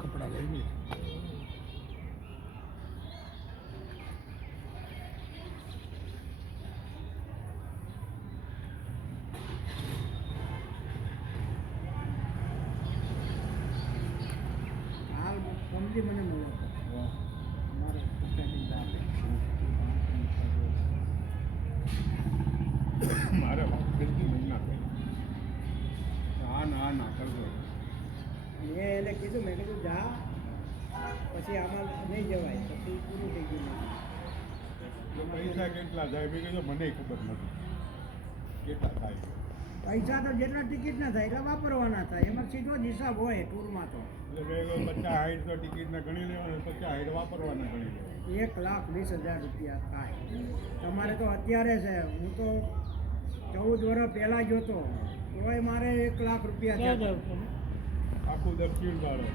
કપડાં લઈને હાલ સમજી મને મળો. મારે પચાસની દાળ. મારે વાપરતી નહીં ના કરી આ ના ના કરજો. કીધું મેં કીધું જા. પછી આમાં નહીં જવાય પછી પૂરું થઈ ગયું. પૈસા કેટલા થાય? મેં કીધું મને ખબર નથી. કેટલા થાય? પૈસા તો જેટલા ટિકિટના થાય એટલા વાપરવાના થાય. એમાં સીધો જ હિસાબ હોય ટૂરમાં તો. પચાસ હાઈટ તો ટિકિટના ગણી લેવાના પચાસ હાઈટ વાપરવાના ગણી લેવાના. એક લાખ વીસ હજાર રૂપિયા થાય. તમારે તો અત્યારે છે હું તો ચૌદ વર્ષ પહેલાં જોતો તોય મારે એક લાખ રૂપિયા થયા. આખું દક્ષિણ ભારત.